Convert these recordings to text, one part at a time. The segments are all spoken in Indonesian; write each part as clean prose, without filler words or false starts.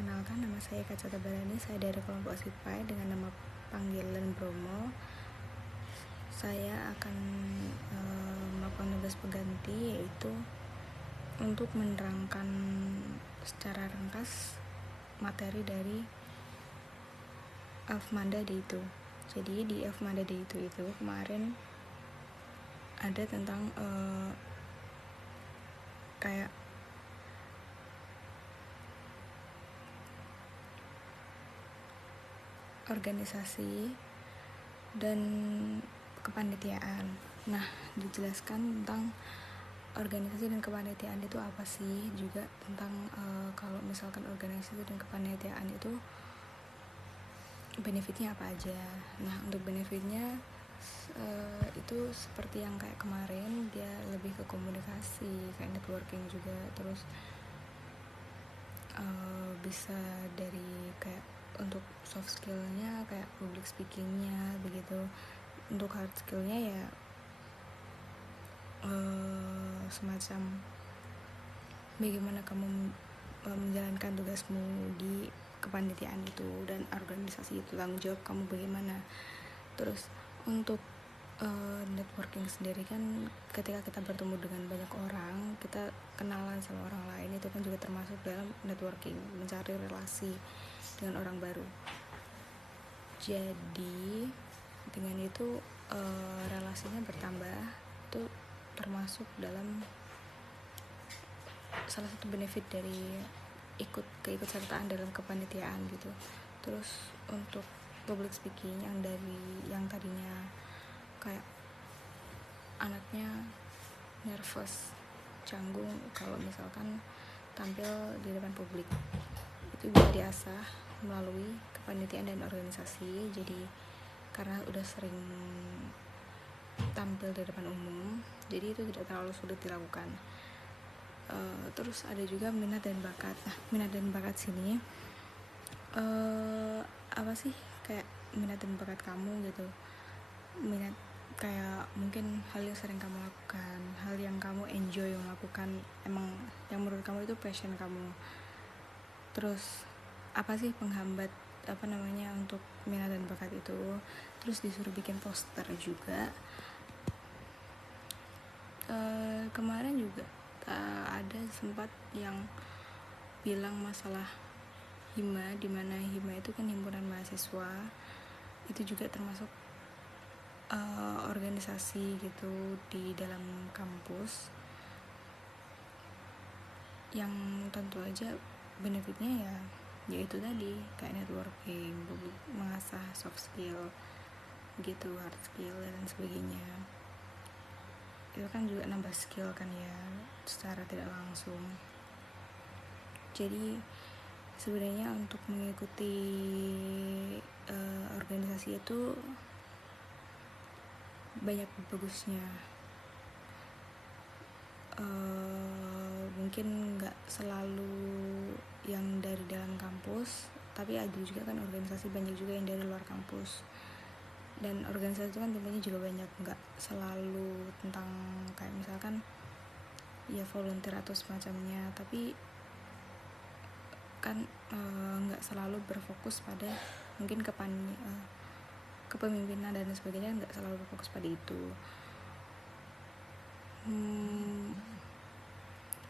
Perkenalkan, nama saya Kaca Tabarani. Saya dari kelompok Sipai dengan nama panggilan Bromo. Saya akan melakukan tugas pengganti, yaitu untuk menerangkan secara ringkas materi dari Elf Manda Day itu. Jadi di Elf Manda Day itu kemarin ada tentang kayak organisasi dan kepanitiaan. Nah, dijelaskan tentang organisasi dan kepanitiaan itu apa sih, juga tentang kalau misalkan organisasi dan kepanitiaan itu benefitnya apa aja. Nah, untuk benefitnya itu seperti yang kayak kemarin, dia lebih ke komunikasi, kayak networking juga, terus bisa dari kayak untuk soft skillnya kayak public speakingnya begitu. Untuk hard skillnya ya semacam bagaimana kamu menjalankan tugasmu di kepanitiaan itu dan organisasi itu, tanggung jawab kamu bagaimana. Terus untuk networking sendiri kan, ketika kita bertemu dengan banyak orang, kita kenalan sama orang lain, itu kan juga termasuk dalam networking, mencari relasi dengan orang baru. Jadi dengan itu relasinya bertambah, itu termasuk dalam salah satu benefit dari keikutsertaan dalam kepanitiaan gitu. Terus untuk public speaking yang tadinya kayak anaknya nervous, canggung kalau misalkan tampil di depan publik, itu bisa diasah melalui kepanitiaan dan organisasi. Jadi karena udah sering tampil di depan umum, jadi itu tidak terlalu sulit dilakukan. Terus ada juga minat dan bakat. Nah, minat dan bakat sini apa sih, kayak minat dan bakat kamu gitu. Minat kayak mungkin hal yang sering kamu lakukan, hal yang kamu enjoy melakukan, emang yang menurut kamu itu passion kamu. Terus apa sih penghambat untuk minat dan bakat itu. Terus disuruh bikin poster juga. Kemarin juga ada sempat yang bilang masalah HIMA, dimana HIMA itu kan himpunan mahasiswa, itu juga termasuk organisasi gitu di dalam kampus, yang tentu aja benefitnya yaitu tadi kayak networking, mengasah soft skill gitu, hard skill dan sebagainya. Itu kan juga nambah skill kan ya, secara tidak langsung. Jadi sebenarnya untuk mengikuti organisasi itu banyak bagusnya. Mungkin nggak selalu yang dari dalam kampus, tapi ada juga kan organisasi banyak juga yang dari luar kampus. Dan organisasi itu kan tentunya juga banyak, nggak selalu tentang kayak misalkan ya volunteer atau semacamnya, tapi kan nggak selalu berfokus pada mungkin kepemimpinan dan sebagainya, nggak selalu berfokus pada itu.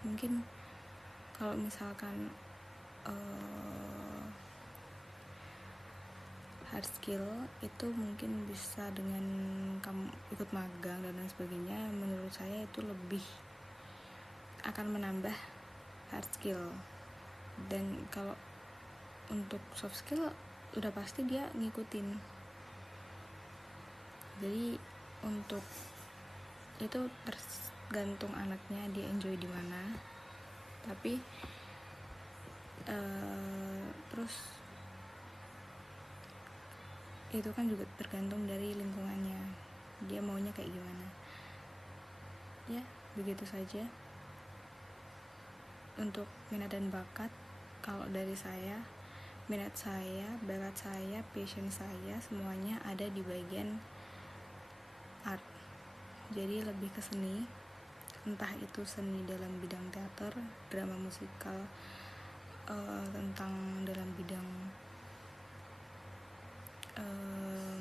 Mungkin kalau misalkan hard skill itu mungkin bisa dengan kamu ikut magang dan lain sebagainya. Menurut saya itu lebih akan menambah hard skill. Dan kalau untuk soft skill udah pasti dia ngikutin. Jadi untuk itu tergantung anaknya dia enjoy di mana. Tapi terus itu kan juga tergantung dari lingkungannya, dia maunya kayak gimana. Ya, begitu saja untuk minat dan bakat. Kalau dari saya, minat saya, bakat saya, passion saya, semuanya ada di bagian art. Jadi lebih ke seni, entah itu seni dalam bidang teater, drama musikal, tentang dalam bidang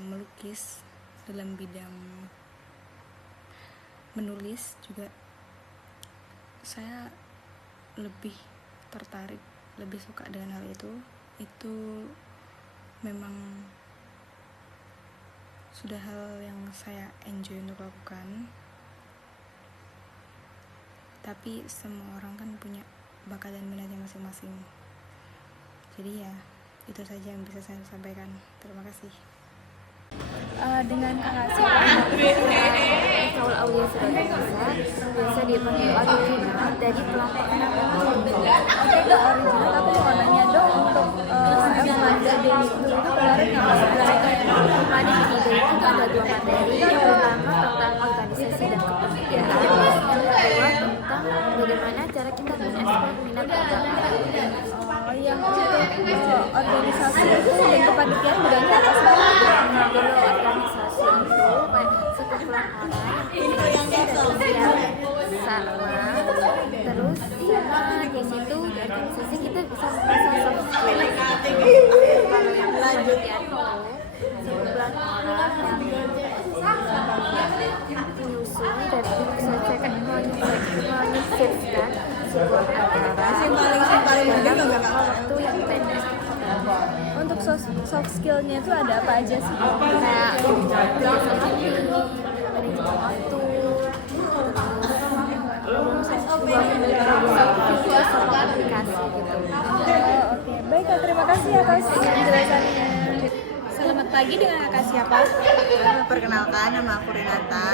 melukis, dalam bidang menulis juga saya lebih tertarik, lebih suka dengan hal itu memang sudah hal yang saya enjoy untuk lakukan. Tapi semua orang kan punya bakat dan minatnya masing-masing. Jadi ya itu saja yang bisa saya sampaikan. Terima kasih. Dengan kakak siapa? Saul Aulia Surakarta, biasa dipanggil original. Jadi pelapor kenapa? Oke, Kak original. Aku mau nanya dong untuk F-Manda Deni itu kemarin ngapain? Kemarin di ide itu ada 2 materi. Yang pertama tentang organisasi dan kepanitiaan. Yang kedua tentang bagaimana cara kita mengekspor minat bakat. Yang untuk organisasi itu dan kepanitiaan bedanya apa sih? Nah, kalau organisasi itu kayak sekumpulan orang yang sama, terus sama di situ di organisasi kita bisa mengasah soft skill. Kalau yang kepanitiaan itu sekumpulan orang yang menyusun dan menyelesaikan menyisipkan sebuah acara dalam waktu yang pendek. Untuk soft skillnya itu ada apa aja sih? Kayak kebiasaan hati, manajemen waktu, terus komunikasi gitu. Oke, baik Kak, terima kasih atas penjelasannya. Selamat pagi, dengan kakak siapa? Perkenalkan, nama aku Renata.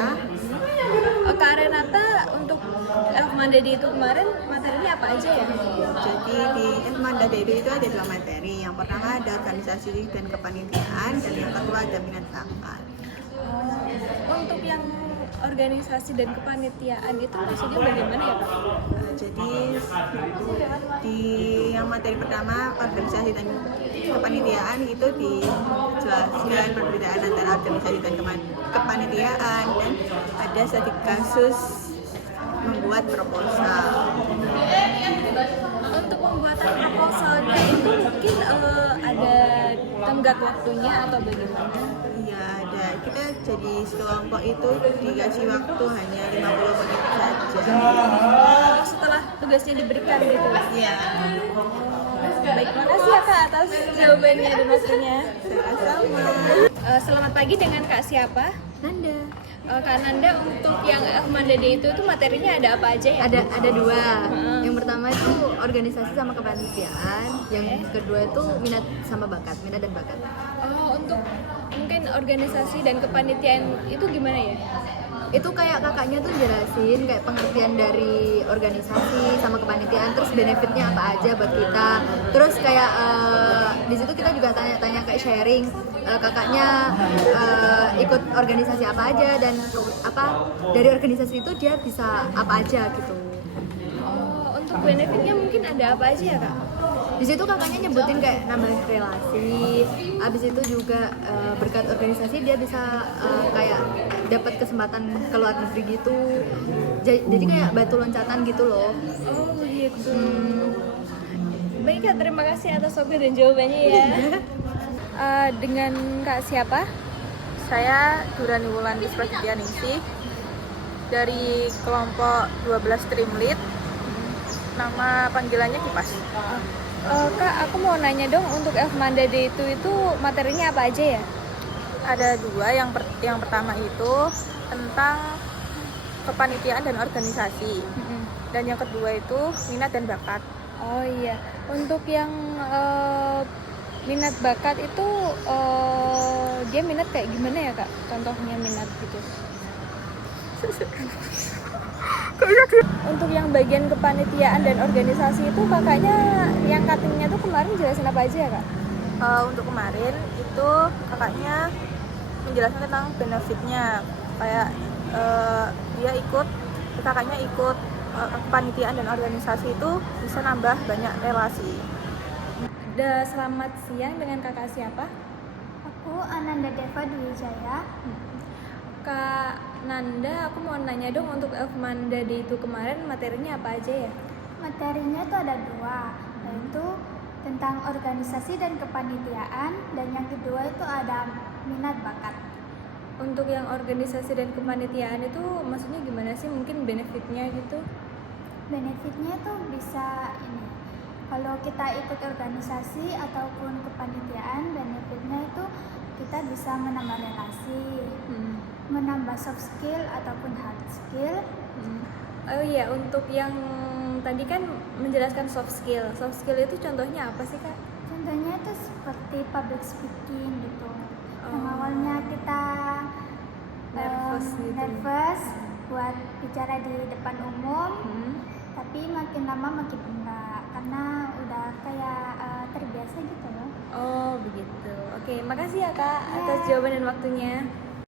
Kak Renata, untuk F-Manda itu kemarin materinya apa aja ya? Jadi di F-Manda itu ada 2 materi. Yang pertama ada organisasi dan kepanitiaan, dan yang kedua ada minat bakat. Untuk yang organisasi dan kepanitiaan itu maksudnya bagaimana ya Kak? Jadi di yang materi pertama organisasi dan kepanitiaan itu dijelaskan perbedaan antara organisasi dan kepanitiaan, dan ada sedikit kasus membuat proposal. Untuk pembuatan proposalnya itu mungkin ada tenggat waktunya atau bagaimana? Iya, ada. Kita jadi sekelompok itu dikasih waktu hanya 50 menit saja. Setelah tugasnya diberikan gitu? Iya. Baik, makasih ya Kak atas jawabannya dan waktunya. Sama-sama. Selamat pagi, dengan Kak siapa? Nanda. Kak Nanda, untuk yang F-Manda itu materinya ada apa aja ya? Ada 2. Yang pertama itu organisasi sama kepanitiaan, yang kedua itu minat dan bakat. Untuk mungkin organisasi dan kepanitiaan itu gimana ya? Itu kayak kakaknya tuh jelasin kayak pengertian dari organisasi sama kepanitiaan, terus benefitnya apa aja buat kita. Terus kayak di situ kita juga tanya-tanya kayak sharing kakaknya ikut organisasi apa aja, dan apa dari organisasi itu dia bisa apa aja gitu. Untuk benefitnya mungkin ada apa aja ya Kak? Di situ kakaknya nyebutin kayak nambah relasi, abis itu juga berkat organisasi dia bisa kayak dapat kesempatan ke luar negeri gitu, jadi kayak batu loncatan gitu loh. Oh begitu. Baik Kak, terima kasih atas waktu dan jawabannya ya. Dengan Kak siapa? Saya Durani Wulandis Prasetyaningsih dari kelompok 12 Stream Lead. Nama panggilannya Kipas. Kak, aku mau nanya dong, untuk F-Manda itu materinya apa aja ya? Ada 2, yang pertama itu tentang kepanitiaan dan organisasi. Dan yang kedua itu minat dan bakat. Oh iya, untuk yang minat bakat itu dia minat kayak gimana ya Kak? Contohnya minat gitu. Untuk yang bagian kepanitiaan dan organisasi itu kakaknya yang cuttingnya tuh kemarin jelasin apa aja ya Kak? Untuk kemarin itu kakaknya menjelaskan tentang benefitnya, kayak kakaknya ikut kepanitiaan dan organisasi itu bisa nambah banyak relasi. Selamat siang, dengan kakak siapa? Aku Ananda Deva Dwi Jaya. Kak Nanda, aku mau nanya dong, untuk F-Manda itu kemarin materinya apa aja ya? Materinya tuh ada 2. yaitu tentang organisasi dan kepanitiaan, dan yang kedua itu ada minat bakat. Untuk yang organisasi dan kepanitiaan itu maksudnya gimana sih? Mungkin benefitnya gitu? Benefitnya itu bisa ini, kalau kita ikut organisasi ataupun kepanitiaan, benefitnya itu kita bisa menambah relasi, menambah soft skill ataupun hard skill. Oh iya, untuk yang tadi kan menjelaskan soft skill. Soft skill itu contohnya apa sih, Kak? Contohnya itu seperti public speaking gitu. Yang Oh. awalnya kita Nervous gitu. nervous buat bicara di depan umum, tapi makin lama makin enggak, karena udah kayak terbiasa gitu loh. Oh begitu. Oke, makasih ya Kak atas jawaban dan waktunya.